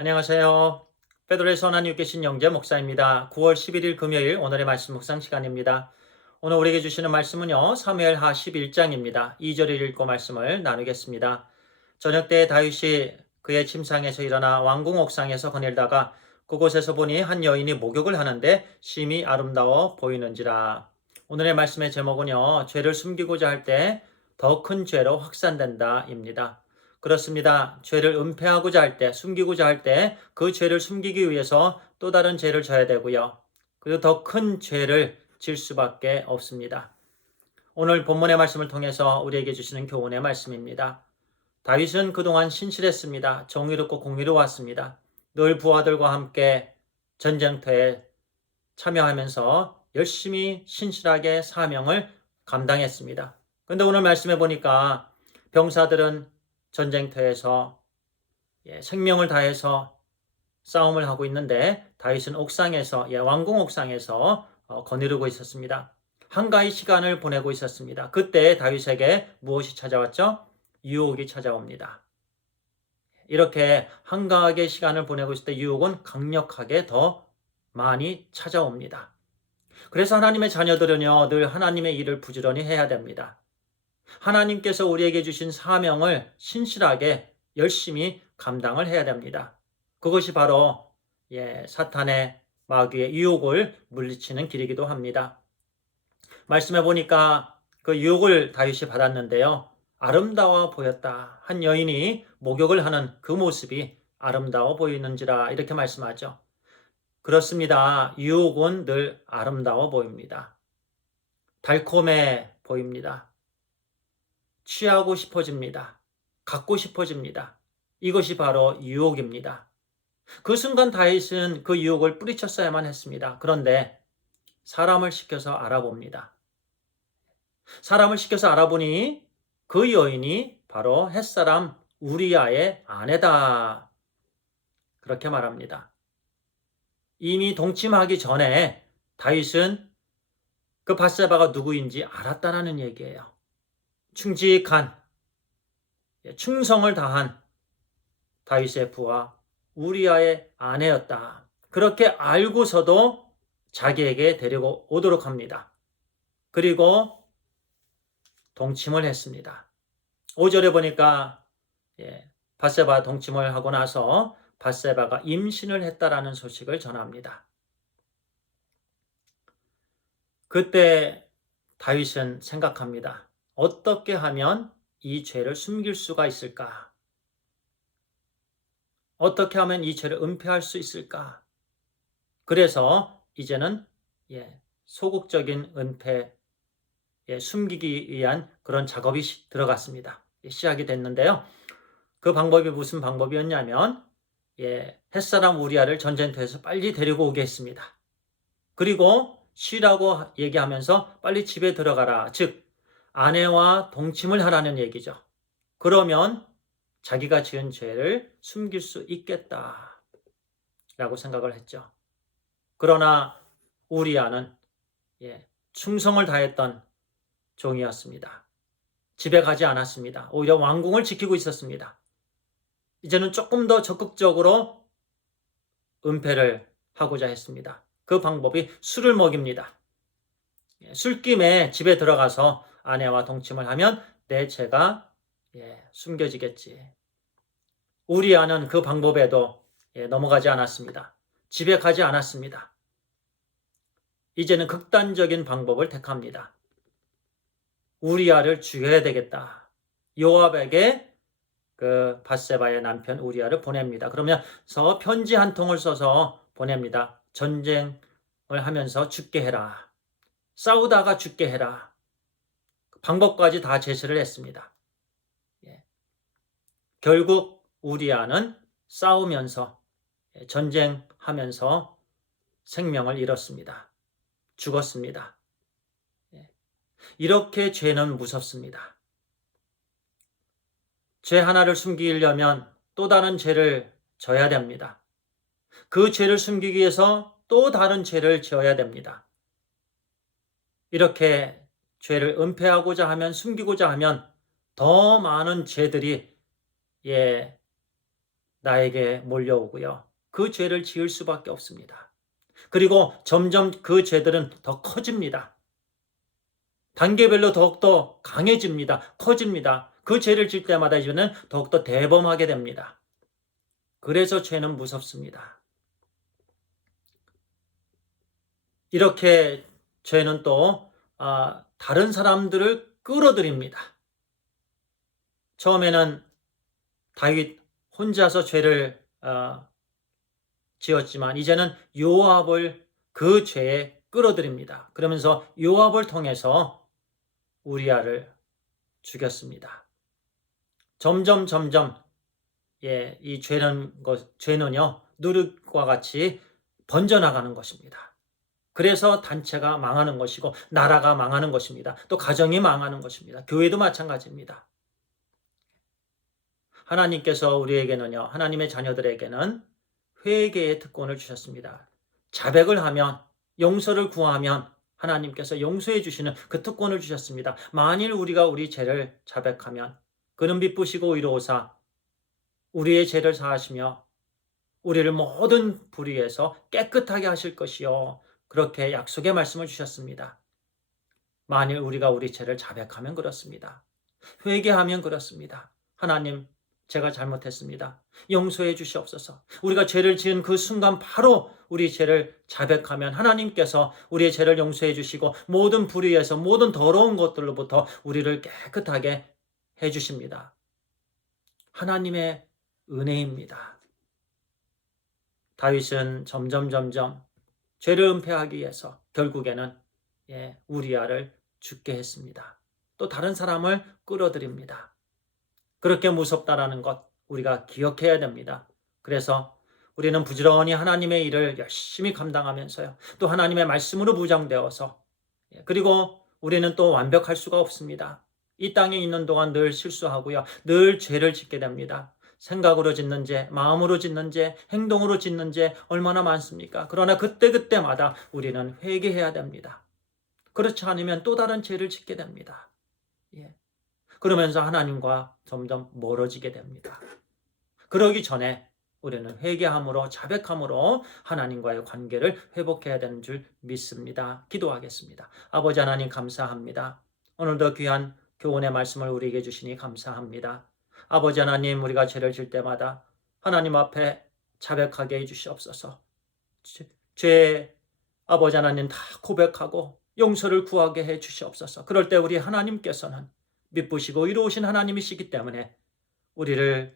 안녕하세요. 베드로의 선한 육계신 영재 목사입니다. 9월 11일 금요일 오늘의 말씀 묵상 시간입니다. 오늘 우리에게 주시는 말씀은요. 사무엘하 11장입니다. 2절을 읽고 말씀을 나누겠습니다. 저녁 때 다윗이 그의 침상에서 일어나 왕궁 옥상에서 거닐다가 그곳에서 보니 한 여인이 목욕을 하는데 심히 아름다워 보이는지라. 오늘의 말씀의 제목은요. 죄를 숨기고자 할 때 더 큰 죄로 확산된다입니다. 그렇습니다. 죄를 은폐하고자 할 때, 숨기고자 할 때 그 죄를 숨기기 위해서 또 다른 죄를 져야 되고요. 그리고 더 큰 죄를 질 수밖에 없습니다. 오늘 본문의 말씀을 통해서 우리에게 주시는 교훈의 말씀입니다. 다윗은 그동안 신실했습니다. 정의롭고 공의로웠습니다. 늘 부하들과 함께 전쟁터에 참여하면서 열심히 신실하게 사명을 감당했습니다. 그런데 오늘 말씀해 보니까 병사들은 전쟁터에서 생명을 다해서 싸움을 하고 있는데 다윗은 옥상에서 왕궁 옥상에서 거느리고 있었습니다. 한가히 시간을 보내고 있었습니다. 그때 다윗에게 무엇이 찾아왔죠? 유혹이 찾아옵니다. 이렇게 한가하게 시간을 보내고 있을 때 유혹은 강력하게 더 많이 찾아옵니다. 그래서 하나님의 자녀들은요, 늘 하나님의 일을 부지런히 해야 됩니다. 하나님께서 우리에게 주신 사명을 신실하게 열심히 감당을 해야 됩니다. 그것이 바로 사탄의 마귀의 유혹을 물리치는 길이기도 합니다. 말씀해 보니까 그 유혹을 다윗이 받았는데요. 아름다워 보였다. 한 여인이 목욕을 하는 그 모습이 아름다워 보이는지라 이렇게 말씀하죠. 그렇습니다. 유혹은 늘 아름다워 보입니다. 달콤해 보입니다. 취하고 싶어집니다. 갖고 싶어집니다. 이것이 바로 유혹입니다. 그 순간 다윗은 그 유혹을 뿌리쳤어야만 했습니다. 그런데 사람을 시켜서 알아봅니다. 사람을 시켜서 알아보니 그 여인이 바로 햇사람 우리아의 아내다. 그렇게 말합니다. 이미 동침하기 전에 다윗은 그 밧세바가 누구인지 알았다라는 얘기예요. 충직한, 충성을 다한 다윗의 부하 우리아의 아내였다. 그렇게 알고서도 자기에게 데리고 오도록 합니다. 그리고 동침을 했습니다. 5절에 보니까 밧세바 동침을 하고 나서 밧세바가 임신을 했다라는 소식을 전합니다. 그때 다윗은 생각합니다. 어떻게 하면 이 죄를 숨길 수가 있을까? 어떻게 하면 이 죄를 은폐할 수 있을까? 그래서 이제는 소극적인 은폐, 숨기기 위한 그런 작업이 들어갔습니다. 시작이 됐는데요. 그 방법이 무슨 방법이었냐면 햇사람 우리아를 전쟁터에서 빨리 데리고 오게 했습니다. 그리고 쉬라고 얘기하면서 빨리 집에 들어가라. 즉 아내와 동침을 하라는 얘기죠. 그러면 자기가 지은 죄를 숨길 수 있겠다 라고 생각을 했죠. 그러나 우리아는 충성을 다했던 종이었습니다. 집에 가지 않았습니다. 오히려 왕궁을 지키고 있었습니다. 이제는 조금 더 적극적으로 은폐를 하고자 했습니다. 그 방법이 술을 먹입니다. 술김에 집에 들어가서 아내와 동침을 하면 내 죄가 숨겨지겠지. 우리아는 그 방법에도 넘어가지 않았습니다. 집에 가지 않았습니다. 이제는 극단적인 방법을 택합니다. 우리아를 죽여야 되겠다. 요압에게 그 밧세바의 남편 우리아를 보냅니다. 그러면서 편지 한 통을 써서 보냅니다. 전쟁을 하면서 죽게 해라. 싸우다가 죽게 해라. 방법까지 다 제시를 했습니다. 결국 우리아는 싸우면서 전쟁하면서 생명을 잃었습니다. 죽었습니다. 이렇게 죄는 무섭습니다. 죄 하나를 숨기려면 또 다른 죄를 져야 됩니다. 그 죄를 숨기기 위해서 또 다른 죄를 지어야 됩니다. 이렇게 죄를 은폐하고자 하면, 숨기고자 하면 더 많은 죄들이 나에게 몰려오고요. 그 죄를 지을 수밖에 없습니다. 그리고 점점 그 죄들은 더 커집니다. 단계별로 더욱더 강해집니다. 커집니다. 그 죄를 질 때마다 이제는 더욱더 대범하게 됩니다. 그래서 죄는 무섭습니다. 이렇게 죄는 또 다른 사람들을 끌어들입니다. 처음에는 다윗 혼자서 죄를 지었지만 이제는 요압을 그 죄에 끌어들입니다. 그러면서 요압을 통해서 우리아를 죽였습니다. 점점 이 죄는요 누룩과 같이 번져나가는 것입니다. 그래서 단체가 망하는 것이고 나라가 망하는 것입니다. 또 가정이 망하는 것입니다. 교회도 마찬가지입니다. 하나님께서 우리에게는요, 하나님의 자녀들에게는 회개의 특권을 주셨습니다. 자백을 하면, 용서를 구하면 하나님께서 용서해 주시는 그 특권을 주셨습니다. 만일 우리가 우리 죄를 자백하면 그는 미쁘시고 의로우사 우리의 죄를 사하시며 우리를 모든 불의에서 깨끗하게 하실 것이요. 그렇게 약속의 말씀을 주셨습니다. 만일 우리가 우리 죄를 자백하면 그렇습니다. 회개하면 그렇습니다. 하나님, 제가 잘못했습니다. 용서해 주시옵소서. 우리가 죄를 지은 그 순간 바로 우리 죄를 자백하면 하나님께서 우리의 죄를 용서해 주시고 모든 불의에서 모든 더러운 것들로부터 우리를 깨끗하게 해 주십니다. 하나님의 은혜입니다. 다윗은 점점 죄를 은폐하기 위해서 결국에는 우리아를 죽게 했습니다. 또 다른 사람을 끌어들입니다. 그렇게 무섭다라는 것 우리가 기억해야 됩니다. 그래서 우리는 부지런히 하나님의 일을 열심히 감당하면서요. 또 하나님의 말씀으로 무장되어서 그리고 우리는 또 완벽할 수가 없습니다. 이 땅에 있는 동안 늘 실수하고요. 늘 죄를 짓게 됩니다. 생각으로 짓는 죄, 마음으로 짓는 죄, 행동으로 짓는 죄 얼마나 많습니까? 그러나 그때마다 우리는 회개해야 됩니다. 그렇지 않으면 또 다른 죄를 짓게 됩니다. 그러면서 하나님과 점점 멀어지게 됩니다. 그러기 전에 우리는 회개함으로 자백함으로 하나님과의 관계를 회복해야 되는 줄 믿습니다. 기도하겠습니다. 아버지 하나님 감사합니다. 오늘도 귀한 교훈의 말씀을 우리에게 주시니 감사합니다. 아버지 하나님 우리가 죄를 질 때마다 하나님 앞에 자백하게 해주시옵소서. 죄 아버지 하나님 다 고백하고 용서를 구하게 해주시옵소서. 그럴 때 우리 하나님께서는 미쁘시고 의로우신 하나님이시기 때문에 우리의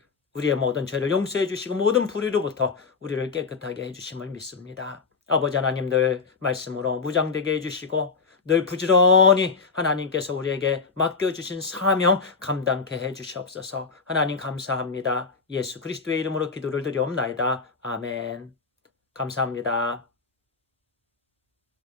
모든 죄를 용서해 주시고 모든 불의로부터 우리를 깨끗하게 해주심을 믿습니다. 아버지 하나님 늘 말씀으로 무장되게 해주시고 늘 부지런히 하나님께서 우리에게 맡겨주신 사명 감당케 해주시옵소서. 하나님 감사합니다. 예수 그리스도의 이름으로 기도를 드리옵나이다. 아멘. 감사합니다.